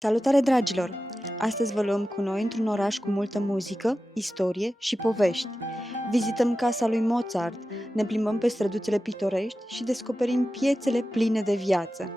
Salutare, dragilor! Astăzi vă luăm cu noi într-un oraș cu multă muzică, istorie și povești. Vizităm casa lui Mozart, ne plimbăm pe străduțele pitorești și descoperim piețele pline de viață.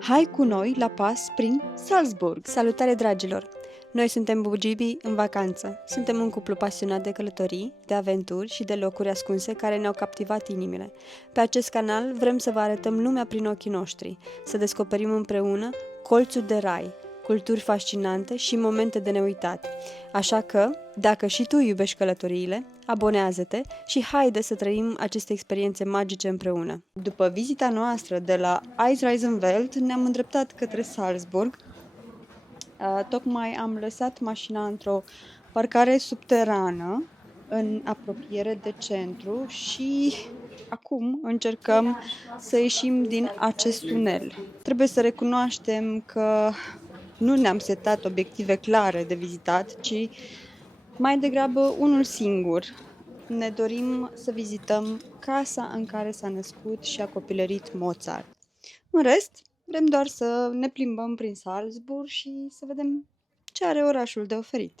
Hai cu noi la pas prin Salzburg! Salutare, dragilor! Noi suntem Bugibii în vacanță. Suntem un cuplu pasionat de călătorii, de aventuri și de locuri ascunse care ne-au captivat inimile. Pe acest canal vrem să vă arătăm lumea prin ochii noștri, să descoperim împreună colțuri de rai, culturi fascinante și momente de neuitat. Așa că, dacă și tu iubești călătoriile, abonează-te și haide să trăim aceste experiențe magice împreună. După vizita noastră de la Eisreisenwelt, ne-am îndreptat către Salzburg. Tocmai am lăsat mașina într-o parcare subterană în apropiere de centru și acum încercăm să ieșim din acest tunel. Trebuie să recunoaștem că nu ne-am setat obiective clare de vizitat, ci mai degrabă unul singur. Ne dorim să vizităm casa în care s-a născut și a copilărit Mozart. În rest, vrem doar să ne plimbăm prin Salzburg și să vedem ce are orașul de oferit.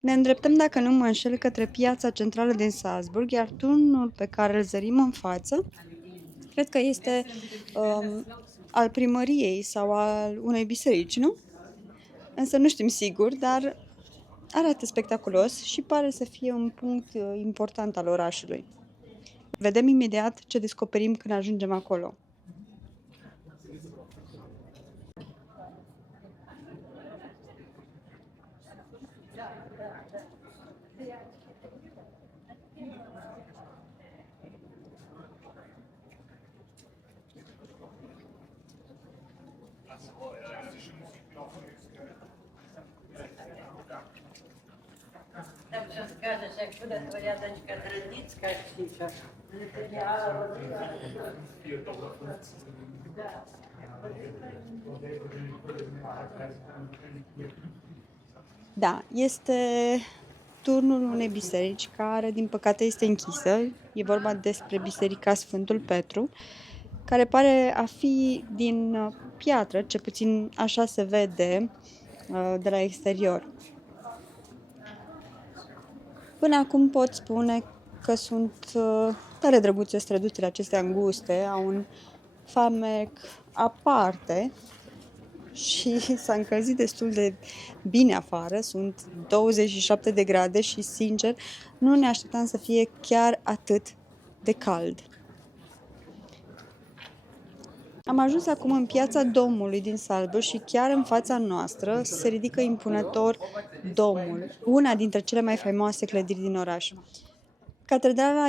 Ne îndreptăm, dacă nu mă înșel, către piața centrală din Salzburg, iar turnul pe care îl zărim în față, cred că este al primăriei sau al unei biserici, nu? Însă nu știm sigur, dar arată spectaculos și pare să fie un punct important al orașului. Vedem imediat ce descoperim când ajungem acolo. Там що скажеш, як буде твоя дочка Тридицька Ксюша, не піднімала Da, este turnul unei biserici care, din păcate, este închisă. E vorba despre Biserica Sfântul Petru, care pare a fi din piatră, ce puțin așa se vede de la exterior. Până acum pot spune că sunt tare drăguțe străduțele acestea înguste, au un farmec aparte și s-a încălzit destul de bine afară, sunt 27 de grade și, sincer, nu ne așteptam să fie chiar atât de cald. Am ajuns acum în piața Domului din Salzburg și chiar în fața noastră se ridică impunător Domul, una dintre cele mai faimoase clădiri din oraș. Catedrala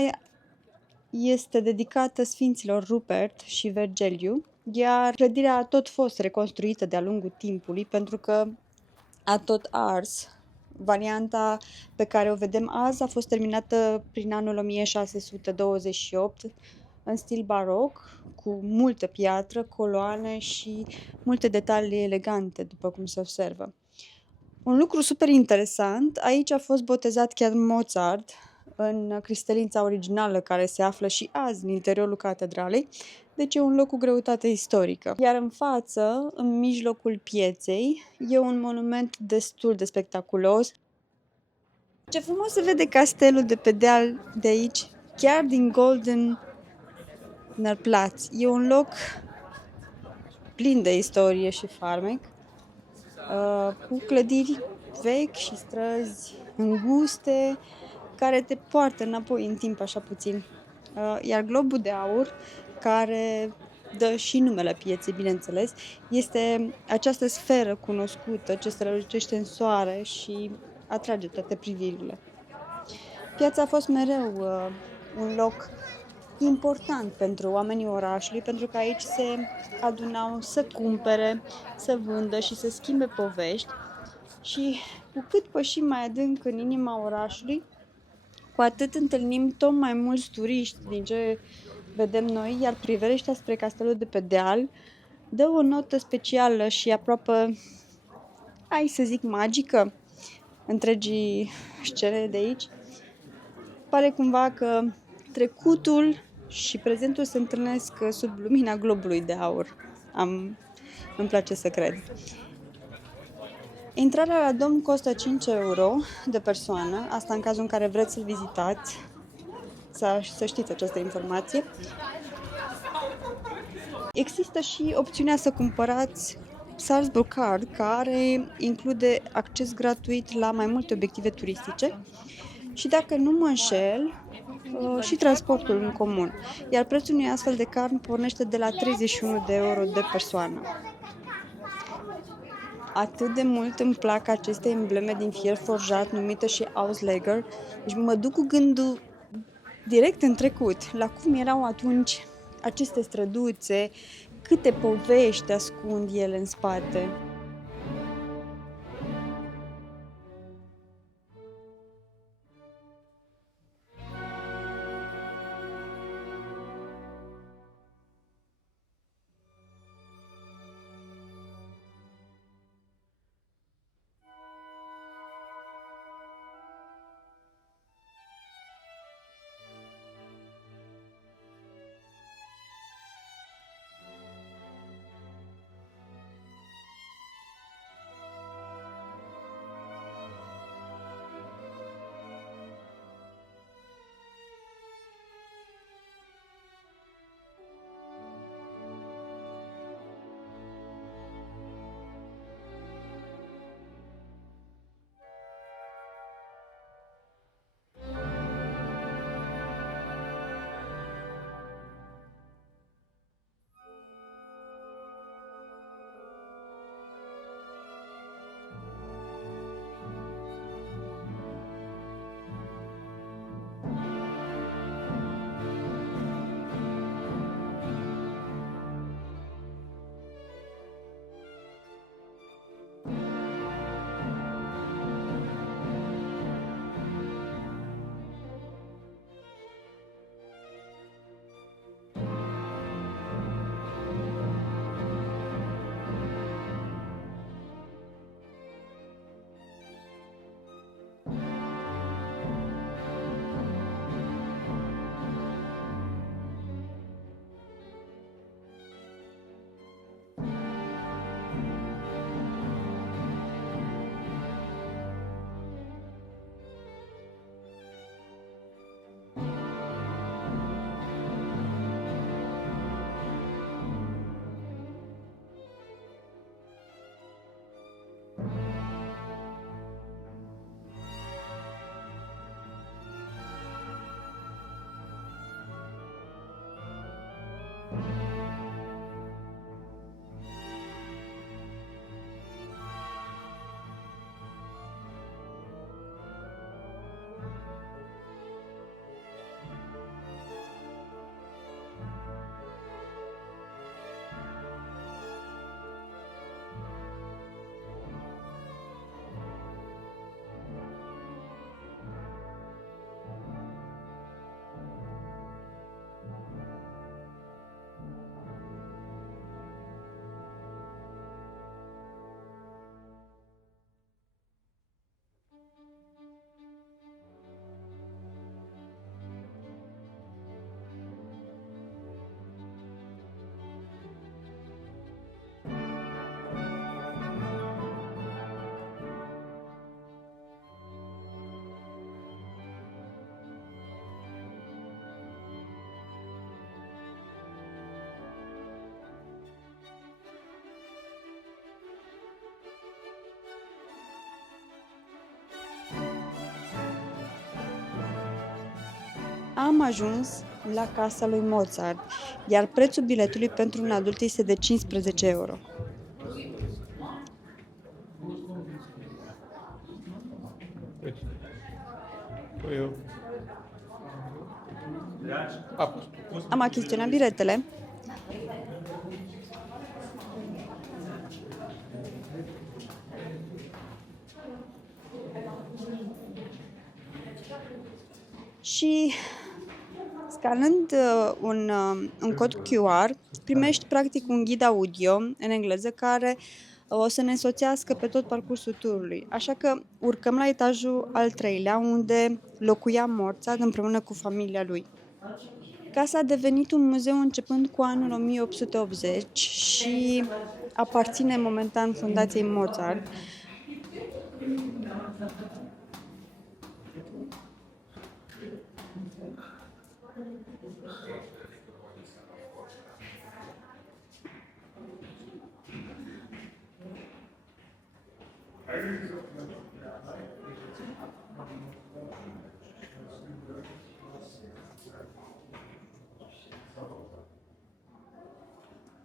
este dedicată sfinților Rupert și Vergeliu, iar clădirea a tot fost reconstruită de-a lungul timpului pentru că a tot ars. Varianta pe care o vedem azi a fost terminată prin anul 1628 în stil baroc, cu multă piatră, coloane și multe detalii elegante, după cum se observă. Un lucru super interesant, aici a fost botezat chiar Mozart în cristelința originală care se află și azi în interiorul catedralei, deci e un loc cu greutate istorică. Iar în față, în mijlocul pieței, e un monument destul de spectaculos. Ce frumos se vede castelul de pe deal de aici, chiar din Golden Platz. E un loc plin de istorie și farmec, cu clădiri vechi și străzi înguste, care te poartă înapoi în timp așa puțin. Iar globul de aur, care dă și numele pieței, bineînțeles, este această sferă cunoscută ce strălucește în soare și atrage toate privirile. Piața a fost mereu un loc important pentru oamenii orașului, pentru că aici se adunau să cumpere, să vândă și să schimbe povești. Și cu cât pășim mai adânc în inima orașului, cu atât întâlnim tot mai mulți turiști din ce vedem noi, iar priveliștea spre castelul de pe deal dă o notă specială și aproape, hai să zic, magică întregii scene de aici. Pare cumva că trecutul și prezentul se întâlnesc sub lumina globului de aur. Îmi place să cred. Intrarea la dom costă 5 euro de persoană, asta în cazul în care vreți să-l vizitați, să știți această informație. Există și opțiunea să cumpărați Salzburg Card, care include acces gratuit la mai multe obiective turistice și, dacă nu mă înșel, și transportul în comun, iar prețul unui astfel de card pornește de la 31 de euro de persoană. Atât de mult îmi plac aceste embleme din fier forjat numite și Ausleger, deci mă duc cu gândul direct în trecut, la cum erau atunci aceste străduțe, câte povești ascund ele în spate. Am ajuns la casa lui Mozart, iar prețul biletului pentru un adult este de 15 euro. Am achiziționat biletele. Și Scanând un cod QR, primești practic un ghid audio în engleză care o să ne însoțească pe tot parcursul turului. Așa că urcăm la etajul al 3-lea, unde locuia Mozart împreună cu familia lui. Casa a devenit un muzeu începând cu anul 1880 și aparține momentan Fundației Mozart.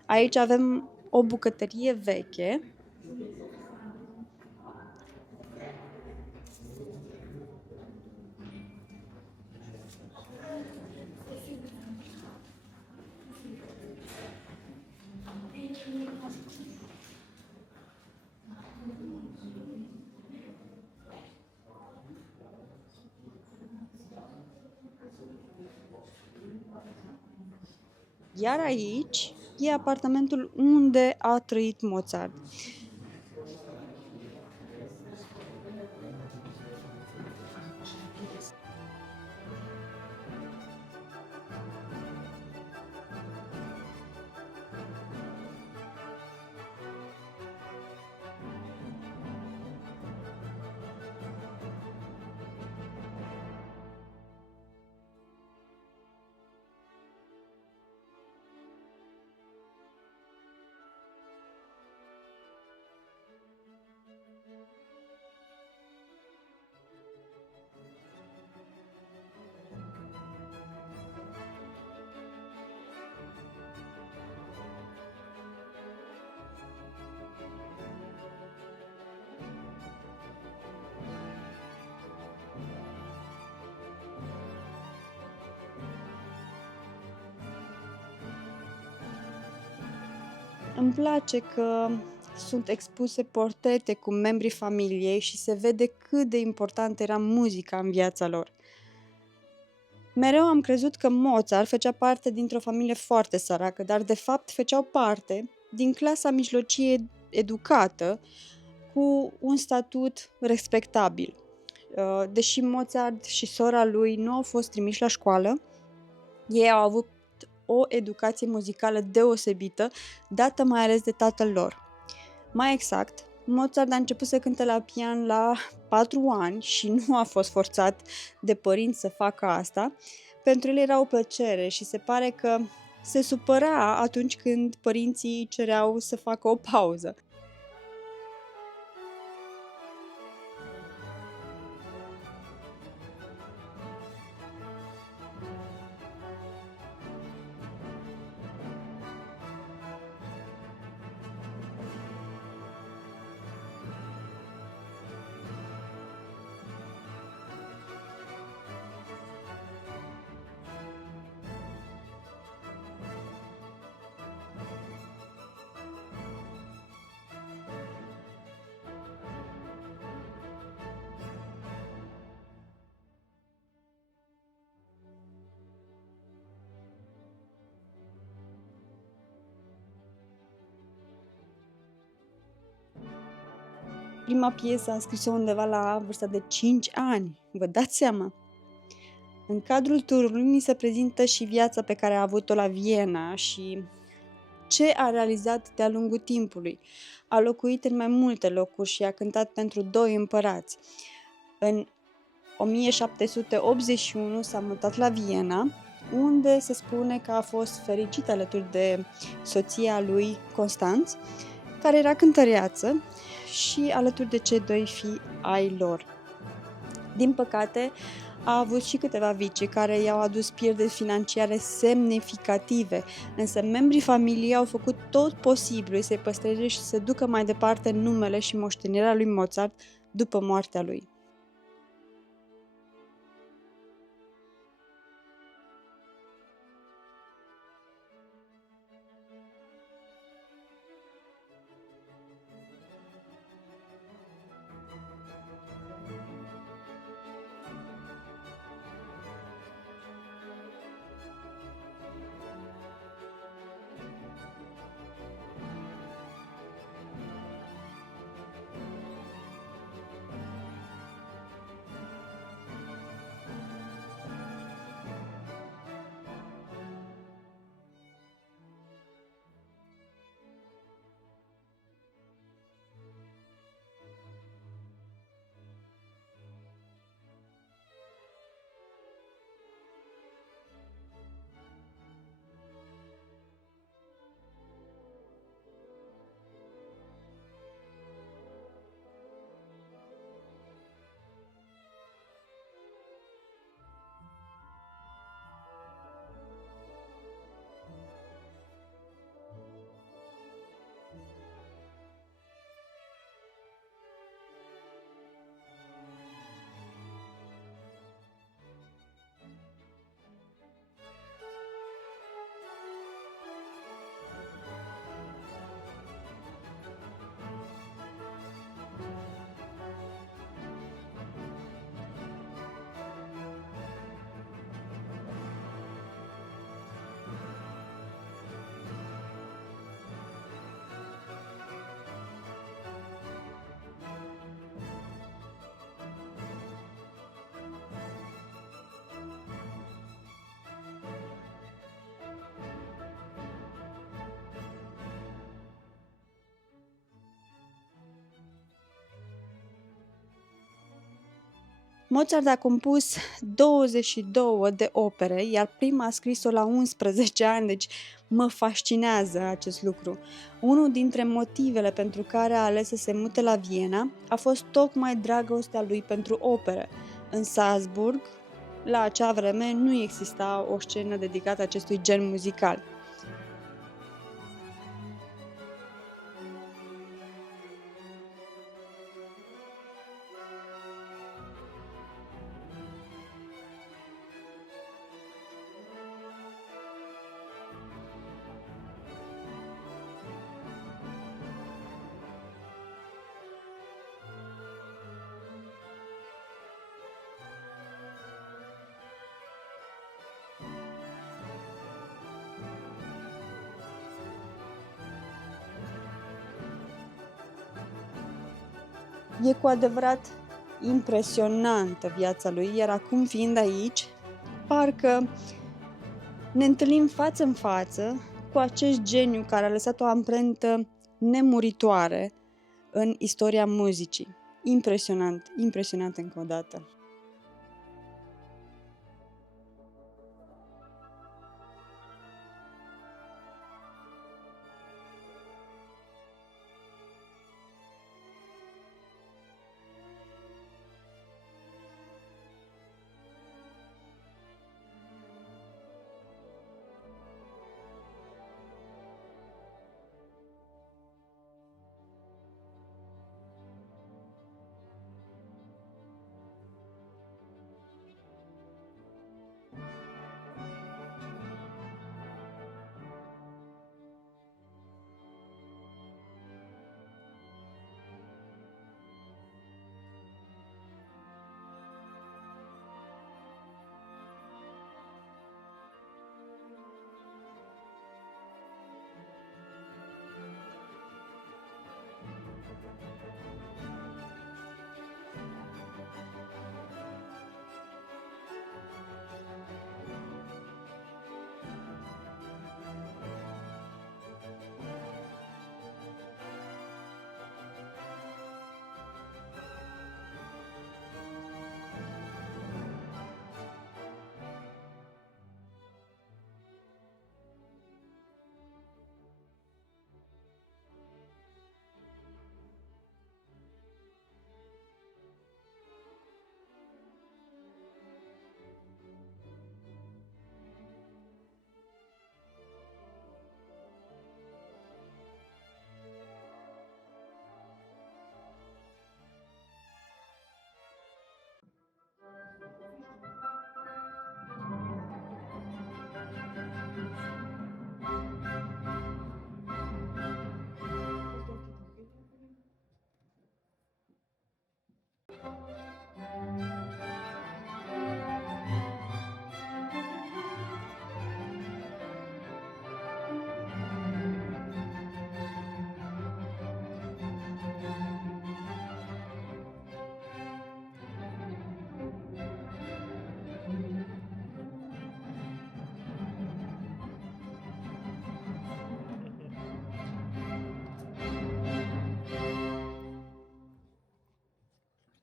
Aici avem o bucătărie veche. Iar aici e apartamentul unde a trăit Mozart. Îmi place că sunt expuse portrete cu membrii familiei și se vede cât de importantă era muzica în viața lor. Mereu am crezut că Mozart făcea parte dintr-o familie foarte săracă, dar de fapt făceau parte din clasa mijlocie educată cu un statut respectabil. Deși Mozart și sora lui nu au fost trimiși la școală, ei au avut o educație muzicală deosebită, dată mai ales de tatăl lor. Mai exact, Mozart a început să cânte la pian la 4 ani și nu a fost forțat de părinți să facă asta. Pentru el era o plăcere și se pare că se supăra atunci când părinții cereau să facă o pauză. Prima piesă a scris-o undeva la vârsta de 5 ani, vă dați seama? În cadrul turului ni se prezintă și viața pe care a avut-o la Viena și ce a realizat de-a lungul timpului. A locuit în mai multe locuri și a cântat pentru 2 împărați. În 1781 s-a mutat la Viena, unde se spune că a fost fericit alături de soția lui Constanț, care era cântăreață, și alături de cei 2 fii ai lor. Din păcate, a avut și câteva vicii care i-au adus pierderi financiare semnificative, însă membrii familiei au făcut tot posibilul să-i păstreze și să ducă mai departe numele și moștenirea lui Mozart după moartea lui. Mozart a compus 22 de opere, iar prima a scris-o la 11 ani, deci mă fascinează acest lucru. Unul dintre motivele pentru care a ales să se mute la Viena a fost tocmai dragostea lui pentru opere. În Salzburg, la acea vreme, nu exista o scenă dedicată acestui gen muzical. E cu adevărat impresionantă viața lui, iar acum fiind aici, parcă ne întâlnim față în față cu acest geniu care a lăsat o amprentă nemuritoare în istoria muzicii. Impresionant, impresionant încă o dată.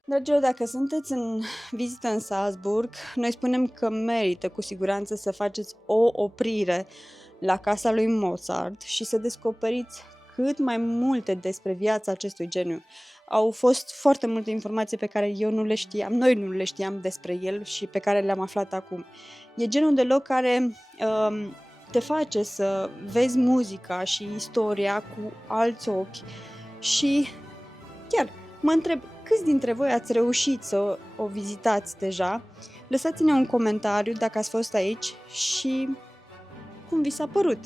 Dragilor, dacă sunteți în vizită în Salzburg, noi spunem că merită cu siguranță să faceți o oprire la casa lui Mozart și să descoperiți cât mai multe despre viața acestui geniu. Au fost foarte multe informații pe care eu nu le știam, noi nu le știam despre el și pe care le-am aflat acum. E genul de loc care te face să vezi muzica și istoria cu alți ochi și chiar mă întreb, câți dintre voi ați reușit să o vizitați deja? Lăsați-ne un comentariu dacă ați fost aici și cum vi s-a părut.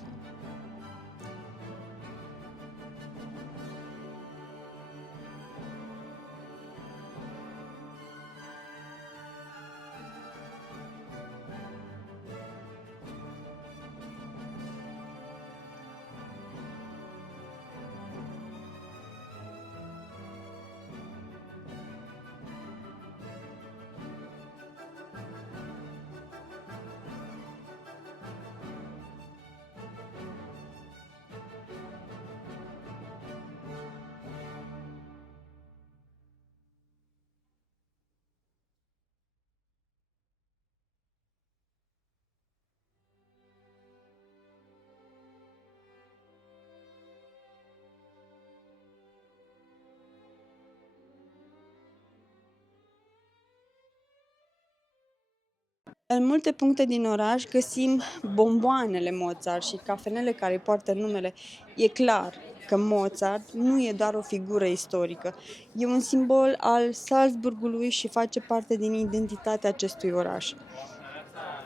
În multe puncte din oraș găsim bomboanele Mozart și cafenele care îi poartă numele. E clar că Mozart nu e doar o figură istorică, e un simbol al Salzburgului și face parte din identitatea acestui oraș.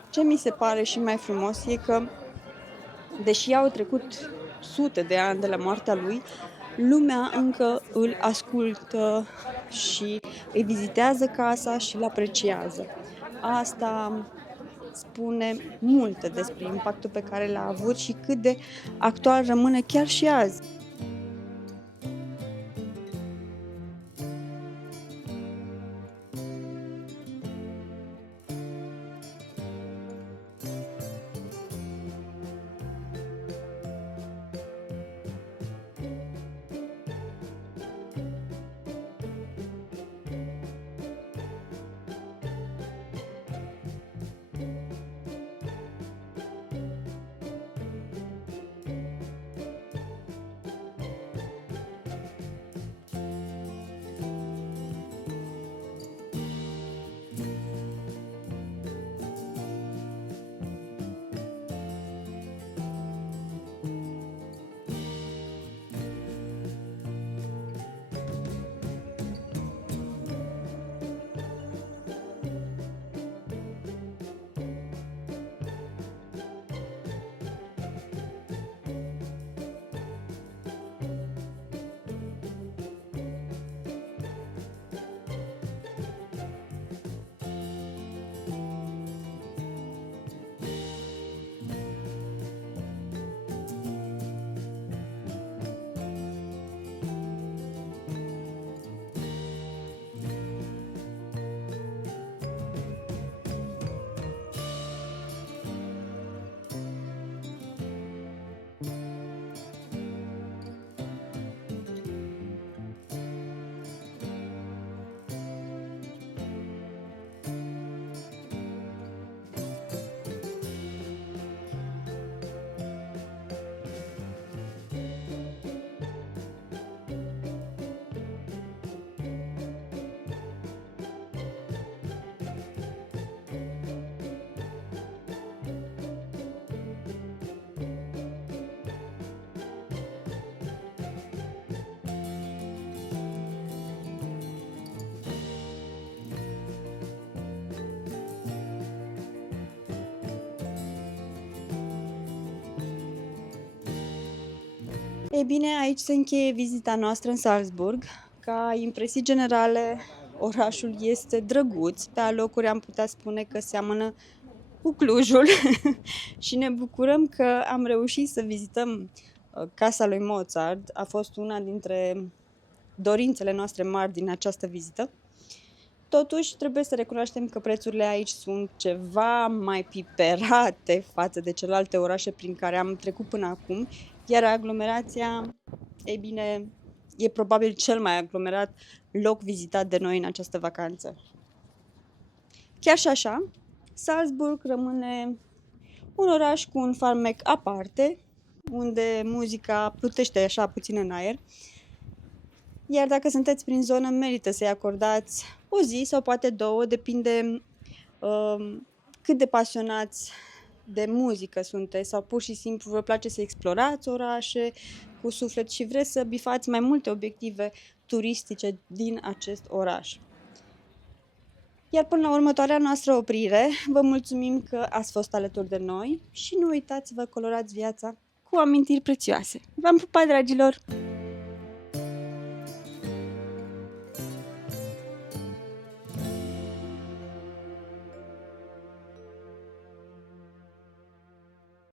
Ce mi se pare și mai frumos e că, deși au trecut sute de ani de la moartea lui, lumea încă îl ascultă și îi vizitează casa și îl apreciază. Asta spune multe despre impactul pe care l-a avut și cât de actual rămâne chiar și azi. Ei bine, aici se încheie vizita noastră în Salzburg. Ca impresii generale, orașul este drăguț. Pe alocuri am putea spune că seamănă cu Clujul și ne bucurăm că am reușit să vizităm casa lui Mozart. A fost una dintre dorințele noastre mari din această vizită. Totuși, trebuie să recunoaștem că prețurile aici sunt ceva mai piperate față de celelalte orașe prin care am trecut până acum, iar aglomerația, ei bine, e probabil cel mai aglomerat loc vizitat de noi în această vacanță. Chiar și așa, Salzburg rămâne un oraș cu un farmec aparte, unde muzica plutește așa puțin în aer, iar dacă sunteți prin zonă, merită să-i acordați o zi sau poate două, depinde cât de pasionați de muzică sunteți sau pur și simplu vă place să explorați orașe cu suflet și vreți să bifați mai multe obiective turistice din acest oraș. Iar până la următoarea noastră oprire, vă mulțumim că ați fost alături de noi și nu uitați să vă colorați viața cu amintiri prețioase. V-am pupat, dragilor!